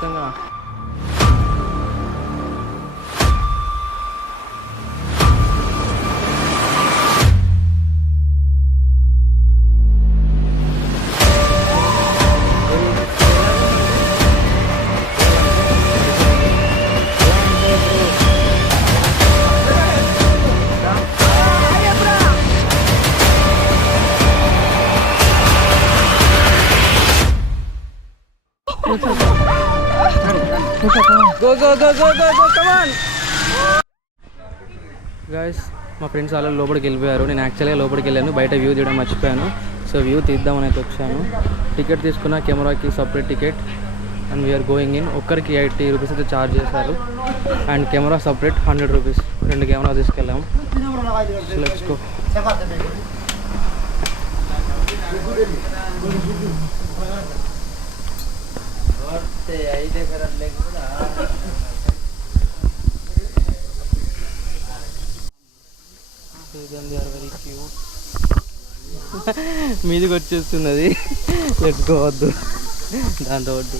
ఖచ్చితంగా. Go, go, go, go, go, go, come on! Guys, మా friends అలా లోపలికి వెళ్ళిపోయారు. నేను యాక్చువల్గా లోపలికి వెళ్ళాను, బయట వ్యూ తీయడం మర్చిపోయాను. సో వ్యూ తీద్దామని అయితే వచ్చాను. టికెట్ తీసుకున్న, కెమెరాకి separate ticket and we're going in. ఒక్కరికి 80 రూపీస్ అయితే ఛార్జ్ చేశారు and camera separate 100 rupees. 2 camera తీసుకెళ్ళాము. Let's go. మీదికి వచ్చేస్తుంది అది. Let's go. వద్దు, దాంట్లో వద్దు.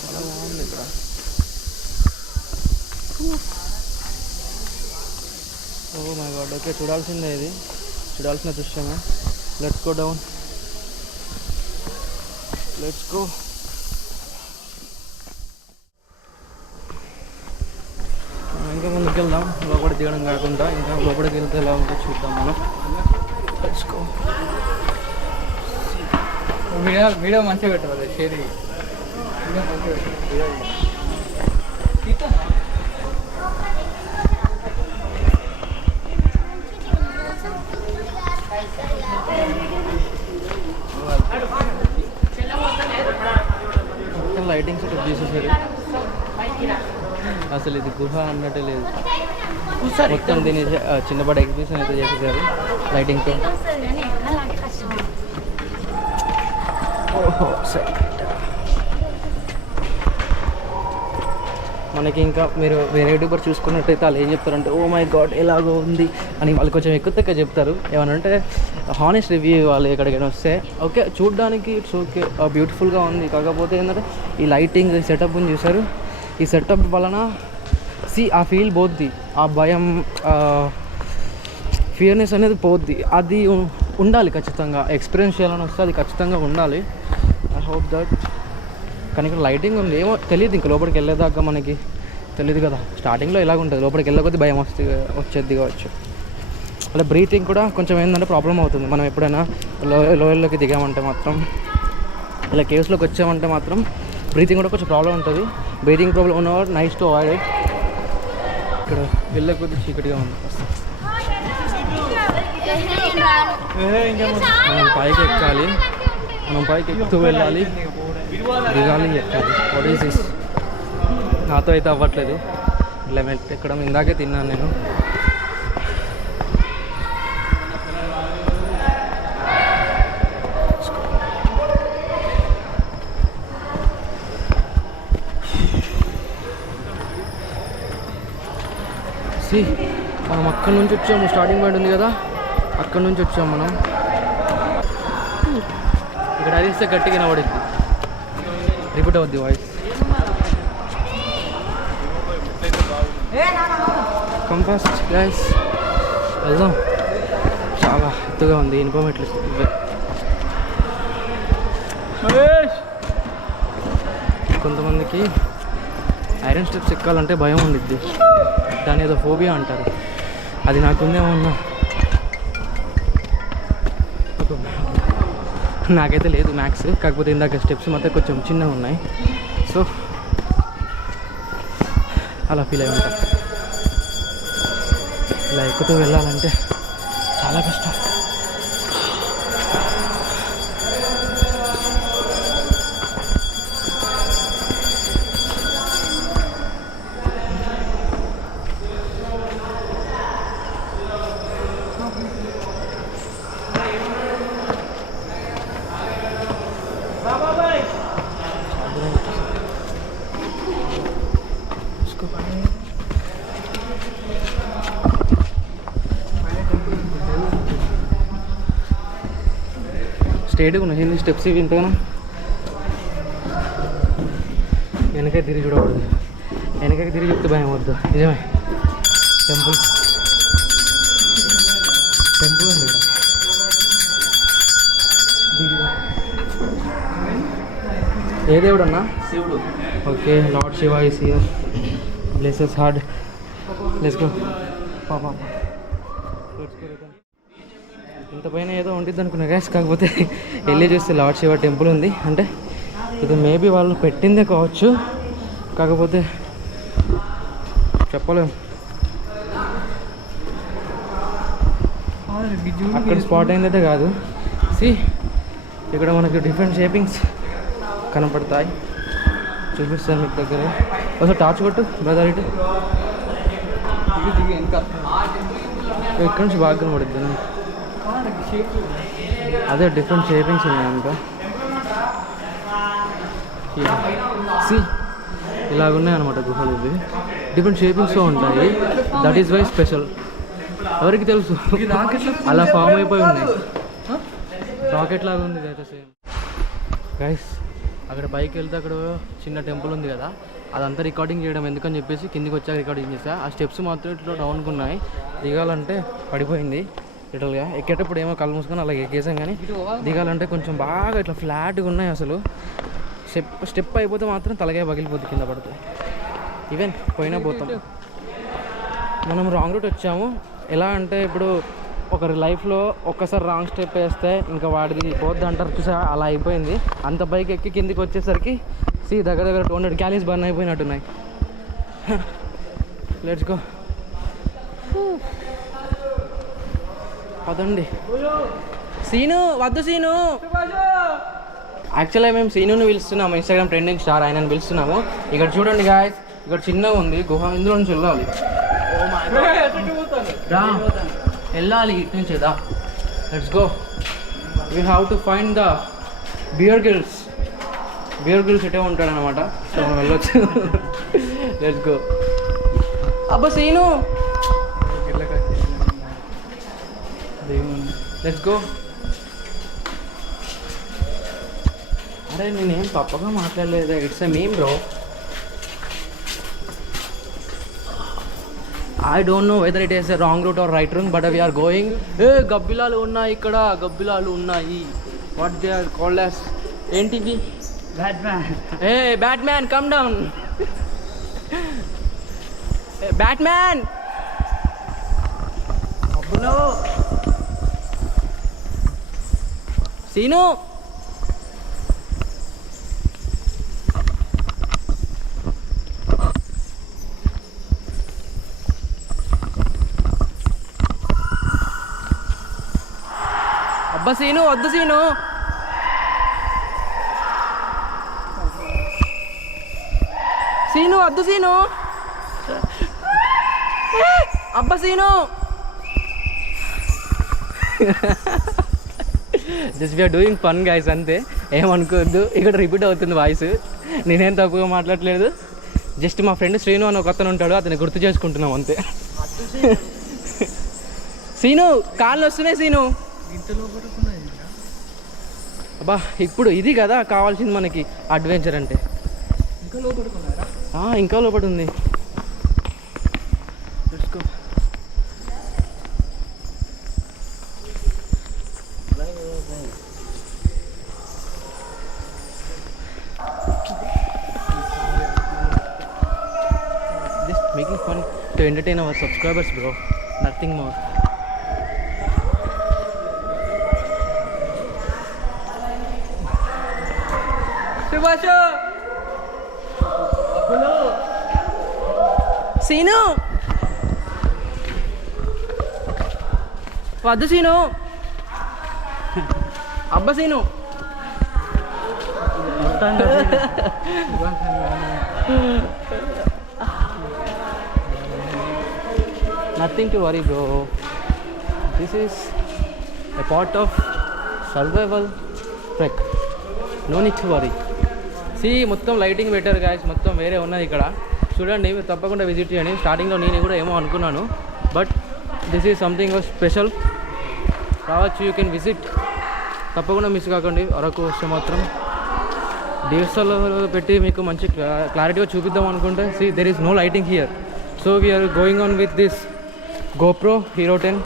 చాలా బాగుంది ఇక్కడ. Oh my God. ఓకే, చూడాల్సిందే, ఇది చూడాల్సిన దృశ్యమే. Let's go down. Let's go. ఇంకా ముందుకు వెళ్దాం, లోపలికి దిగడం కాకుండా. ఇంకా లోపలికి వెళ్తే ఎలా ఉందో చూద్దాం మనం. Let's go. వీడియో మంచిగా పెట్టాలి, షేర్ లైటింగ్ సెటప్ చేసేసారు. అసలు ఇది గుహ అన్నట్టే లేదు. మొత్తం దీన్ని చిన్నపాటి ఎగ్జిబిషన్ అయితే చేసేసారు లైటింగ్తో. మనకి ఇంకా మీరు వేరే యూట్యూబర్ చూసుకున్నట్టయితే వాళ్ళు ఏం చెప్తారంటే, ఓ మై గాడ్ ఎలాగో ఉంది అని వాళ్ళు కొంచెం ఎక్కువ తక్కువ చెప్తారు. ఏమనంటే హానెస్ట్ రివ్యూ వాళ్ళు ఎక్కడికైనా వస్తే. ఓకే, చూడడానికి ఇట్స్ ఓకే, బ్యూటిఫుల్గా ఉంది. కాకపోతే ఏంటంటే ఈ లైటింగ్, ఈ సెటప్ని చూసారు. ఈ సెటప్ వలన ఆ ఫీల్ పోద్ది, ఆ భయం, ఫియర్నెస్ అనేది పోద్ది. అది ఉండాలి ఖచ్చితంగా. ఎక్స్పీరియన్స్ చేయాలని వస్తే అది ఖచ్చితంగా ఉండాలి. I hope that. కానీ ఇక్కడ లైటింగ్ ఉంది, ఏమో తెలియదు. ఇంకా లోపలికి వెళ్ళేదాకా మనకి తెలియదు కదా. స్టార్టింగ్లో ఇలాగ ఉంటుంది, లోపలికి వెళ్ళకపోతే భయం వచ్చేది కావచ్చు. అలా బ్రీతింగ్ కూడా కొంచెం ఏంటంటే ప్రాబ్లం అవుతుంది. మనం ఎప్పుడైనా లోయల్లోకి దిగామంటే మాత్రం, ఇలా కేవ్స్లోకి వచ్చామంటే మాత్రం బ్రీతింగ్ కూడా కొంచెం ప్రాబ్లం ఉంటుంది. బ్రీతింగ్ ప్రాబ్లం ఉన్నవాడు నైస్ టు అవాయిడ్ ఇట్. ఇక్కడ వెళ్ళకపోతే చీకటిగా ఉంది. మనం పైకి ఎక్కాలి, మనం పైకి ఎక్కుతూ వెళ్ళాలి, దిగాలి, ఎక్కాలి. What is this? నాతో అయితే అవ్వట్లేదు ఇలా ఎక్కడం. ఇందాకే తిన్నాను నేను. మనం అక్కడి నుంచి వచ్చాము. స్టార్టింగ్ పాయింట్ ఉంది కదా, అక్కడి నుంచి వచ్చాము మనం. ఇక్కడ అరిస్తే గట్టిగా వినబడుద్ది, రిపీట్ అవుద్ది వాయిస్. కంపాస్ట్ గైస్, వెళ్దాం. చాలా ఎత్తుగా ఉంది, ఇనుప మెట్లు ఇవే. కొంతమందికి ఐరన్ స్టెప్స్ ఎక్కాలంటే భయం ఉండిద్ది, దాని ఏదో ఫోబియా అంటారు. అది నాకుందేమో ఉన్నా, నాకైతే లేదు మ్యాక్స్. కాకపోతే ఇందాక స్టెప్స్ మాత్రం కొంచెం చిన్నగా ఉన్నాయి. సో అలా ఫీల్ అయి ఉంటా. ఇలా ఎక్కుతూ వెళ్ళాలంటే చాలా కష్టం. స్ట్రేట్గా ఉన్నాయి ఏంది స్టెప్స్ ఇవి ఇంతగానో. వెనకే తిరిగి చూడకూడదు, వెనకకి తిరిగి చెప్తే భయం వద్దు. నిజమే, టెంపుల్ ఉంది ఇక్కడ. ఏ దేవుడు అన్నా? శివుడు. Okay, lord Shiva is here. Blesses hard. Let's go. పాపా ఇంత పైన ఏదో ఉంటుంది అనుకున్నా గ్యాస్, కాకపోతే వెళ్ళి చూస్తే లార్డ్ శివ టెంపుల్ ఉంది. అంటే ఇది మేబీ వాళ్ళు పెట్టిందే కావచ్చు, కాకపోతే చెప్పలేము. అక్కడ స్పాట్ అయిందైతే కాదు. సి ఇక్కడ మనకి డిఫరెంట్ షేపింగ్స్ కనపడతాయి, చూపిస్తాను మీకు దగ్గర. ఒకసారి టార్చ్ కొట్టు బ్రదర్. ఇటు ఇక్కడ నుంచి బాగా కనపడుద్ది. అదే డిఫరెంట్ షేపింగ్స్ ఉన్నాయి ఇంకా. సి ఇలాగున్నాయి అనమాట గుహలు. ఇవి డిఫరెంట్ షేపింగ్స్తో ఉంటాయి. That is why special. ఎవరికి తెలుసు అలా ఫామ్ అయిపోయి ఉన్నాయి. రాకెట్ లాగా ఉంది అయితే సేమ్. గైస్ అక్కడ బైక్ వెళ్తే అక్కడ చిన్న టెంపుల్ ఉంది కదా, అదంతా రికార్డింగ్ చేయడం ఎందుకని చెప్పేసి కిందికి వచ్చాక రికార్డింగ్ చేసా. ఆ స్టెప్స్ మాత్రం ఇట్లా డౌన్కి ఉన్నాయి. దిగాలంటే పడిపోయింది లిటల్గా. ఎక్కేటప్పుడు ఏమో కళ్ళు మూసుకొని అలా ఎక్కేసాం, కానీ దిగాలంటే కొంచెం బాగా ఇట్లా ఫ్లాట్గా ఉన్నాయి అసలు. స్టెప్ అయిపోతే మాత్రం తలగా పగిలిపోద్ది కింద పడితే. ఈవెన్ పోయినా పోతాం. మనం రాంగ్ రూట్ వచ్చాము. ఎలా అంటే ఇప్పుడు ఒకరి లైఫ్లో ఒక్కసారి రాంగ్ స్టెప్ వేస్తే ఇంకా వాడిది పోద్ది అంటారు చూసా, అలా అయిపోయింది. అంత బైక్ ఎక్కి కిందికి వచ్చేసరికి దగ్గర 200 క్యాలీస్ బర్న్ అయిపోయినట్టున్నాయి. Let's go. పదండి. సీను వద్దు సీను. యాక్చువల్గా మేము సీనుని పిలుస్తున్నాము, ఇన్స్టాగ్రామ్ ట్రెండింగ్ స్టార్, ఆయనని పిలుస్తున్నాము. ఇక్కడ చూడండి గాయస్, ఇక్కడ చిన్నగా ఉంది గుహ, ఇందులో నుంచి వెళ్ళాలి. వెళ్ళాలి ఇటు నుంచి దా. Let's go. We have to find the Bear Grylls. Bear Grylls ఇటే ఉంటాడనమాట, సో మనం వెళ్ళొచ్చు. Let's go. అబ్బా సీను, లెట్స్ గో. అరే నేనేం తప్పగా మాట్లాడలేదు, it's a meme bro. I don't know whether it is a wrong route or right route, but we are going. Hey, గబ్బిలాలు ఉన్నాయి ఇక్కడ, గబ్బిలాలు ఉన్నాయి. What they are called as? ఏంటివి? Batman. Hey, Batman, come down. Hey, Batman. Hello. Sinu. అబ్బా సీను వద్దు సీను. సీను వద్దు సీను. అబ్బా Seenu. Just we're doing fun guys, అంతే, ఏమనుకోవద్దు. ఇక్కడ రిపీట్ అవుతుంది వాయిస్, నేనేం తక్కువగా మాట్లాడలేదు. జస్ట్ మా ఫ్రెండ్ శ్రీను అని ఒక అతను ఉంటాడు, అతన్ని గుర్తు చేసుకుంటున్నాం అంతే. సీను కాళ్ళు వస్తున్నాయి సీను. అబ్బా ఇప్పుడు ఇది కదా కావాల్సింది మనకి అడ్వెంచర్ అంటే. ఇంకా లోపల ఉంది. Just making fun to entertain our subscribers bro, nothing more. Seenu వద్దు సీను. అబ్బా Seenu. Nothing to worry bro, this is a part of survival trek, no need to worry. See మొత్తం లైటింగ్ పెట్టారు గాయస్, మొత్తం వేరే ఉన్నది ఇక్కడ. చూడండి, మీరు తప్పకుండా విజిట్ చేయండి. స్టార్టింగ్లో నేను కూడా ఏమో అనుకున్నాను, but this is something special. రావచ్చు, యూ కెన్ విజిట్ తప్పకుండా మిస్ కాకండి. అరకు వస్తే మాత్రం డిఎస్ఎల్ఆర్ పెట్టి మీకు మంచి క్లారిటీగా చూపిద్దాం అనుకుంటే there is no lighting here. So we're going on with this GoPro Hero 10.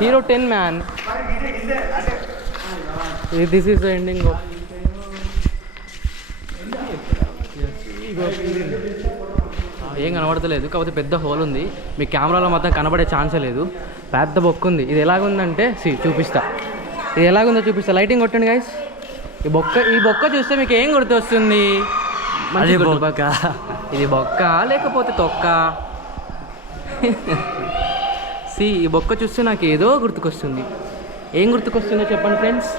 Hero 10 man. This is the ending of ఏం కనబడతలేదు, కాకపోతే పెద్ద హోల్ ఉంది. మీ కెమెరాలో మొత్తం కనబడే ఛాన్సే లేదు. పెద్ద బొక్క ఉంది. ఇది ఎలాగుందంటే చూపిస్తా, ఇది ఎలాగుందో చూపిస్తా. లైటింగ్ కొట్టండి గైస్. ఈ బొక్క చూస్తే మీకు ఏం గుర్తొస్తుంది? ఇది బొక్క లేకపోతే తొక్క? ఈ బొక్క చూస్తే నాకు ఏదో గుర్తుకొస్తుంది. ఏం గుర్తుకొస్తుందో చెప్పండి ఫ్రెండ్స్.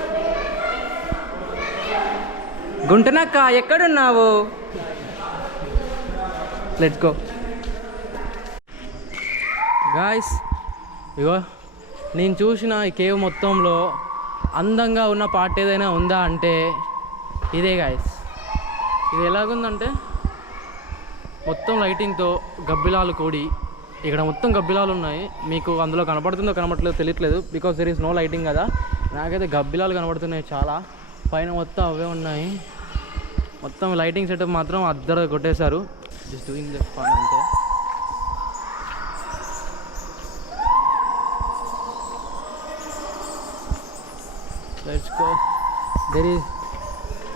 గుంటనక్క ఎక్కడున్నావు? Let's go guys. ఇగో నేను చూసిన ఈ కేవ్ మొత్తంలో అందంగా ఉన్న పార్ట్ ఏదైనా ఉందా అంటే ఇదే గాయ్స్. ఇది ఎలాగుందంటే మొత్తం లైటింగ్తో గబ్బిలాలు కూడి, ఇక్కడ మొత్తం గబ్బిలాలు ఉన్నాయి. మీకు అందులో కనపడుతుందో కనపడలేదో తెలియట్లేదు, because there is no lighting కదా. నాకైతే గబ్బిలాలు కనబడుతున్నాయి చాలా. పైన మొత్తం అవే ఉన్నాయి. మొత్తం లైటింగ్ సెటప్ మాత్రం అద్దరు కొట్టేశారు. జస్ట్ డూయింగ్ ద ఫన్ అంటే. Let's go. దెర్ ఈజ్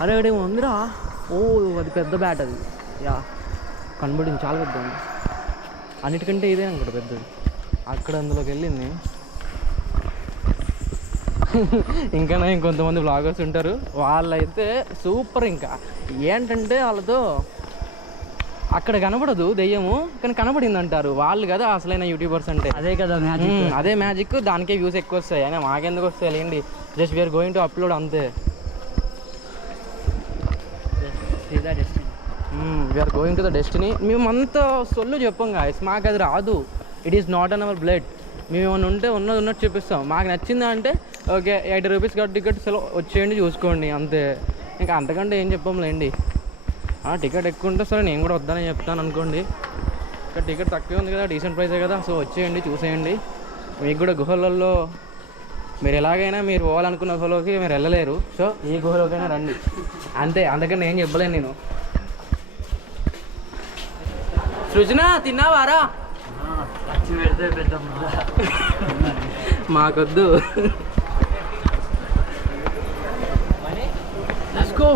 అరే అక్కడేమో ఉందిరా. ఓ అది పెద్ద బ్యాట్ అది. యా కనబడింది, చాలా పెద్ద ఉంది. అన్నిటికంటే ఇదే అనుకుంటా పెద్దది. అక్కడ అందులోకి వెళ్ళింది. ఇంకా ఇంకొంతమంది బ్లాగర్స్ ఉంటారు, వాళ్ళైతే సూపర్. ఇంకా ఏంటంటే వాళ్ళతో అక్కడ కనబడదు దెయ్యము, కానీ కనబడింది అంటారు వాళ్ళు కదా అసలైన యూట్యూబర్స్ అంటే. అదే కదా మ్యాజిక్. అదే మ్యాజిక్, దానికే వ్యూస్ ఎక్కువ వస్తాయి. అయినా మాకెందుకు వస్తాయి లేండి. Just we're going to upload అంతే. We're going to the destiny. మేమంతా సొల్లు చెప్పం గాయస్, మాకు అది రాదు. It is not in our blood. మేము ఏమన్నా ఉంటే ఉన్నట్టు చూపిస్తాం. మాకు నచ్చిందా అంటే ఓకే 80 రూపీస్ టికెట్ వచ్చేయండి చూసుకోండి అంతే. ఇంకా అంతకంటే ఏం చెప్పంలేండి. టికెట్ ఎక్కువ ఉంటే సరే నేను కూడా వద్దని చెప్తాను అనుకోండి. ఇక్కడ టికెట్ తక్కువ ఉంది కదా, డీసెంట్ ప్రైసే కదా. సో వచ్చేయండి చూసేయండి. మీకు కూడా గుహలలో మీరు ఎలాగైనా మీరు పోవాలనుకున్న గుహలోకి మీరు వెళ్ళలేరు. సో ఈ గుహలోకైనా రండి అంతే, అందుకని నేను చెప్పలేను నేను. సృజన తిన్నావారా? మాకొద్దు. తీసుకో,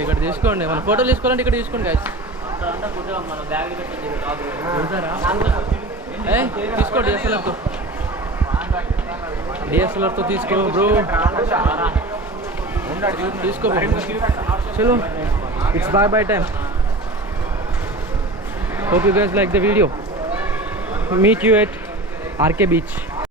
ఇక్కడ తీసుకోండి. మన ఫోటోలు తీసుకోవాలంటే ఇక్కడ తీసుకోండి గాయస్. తీసుకో డిఎస్ఎల్ఆర్తో తీసుకో బ్రో, తీసుకో. చలో it's bye time. Hope you guys like the video. Meet you at RK Beach.